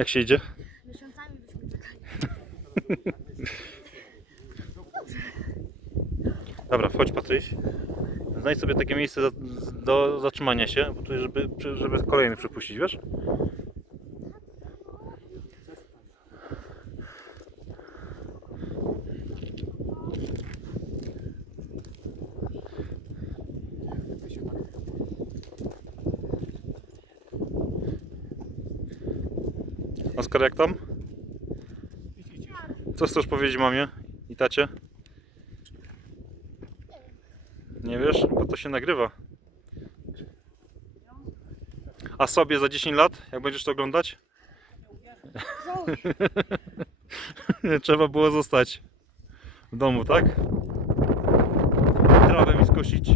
Jak się idzie? Miesiącami byśmy czekali. Dobra, wchodź Patryś. Znajdź sobie takie miejsce do, do zatrzymania się, żeby, żeby kolejny przepuścić, wiesz? Oskar, jak tam? Co chcesz powiedzieć mamie i tacie? Nie wiesz? Bo to się nagrywa. A sobie za 10 lat, jak będziesz to oglądać? Trzeba było zostać w domu, tak? Trawę mi skosić.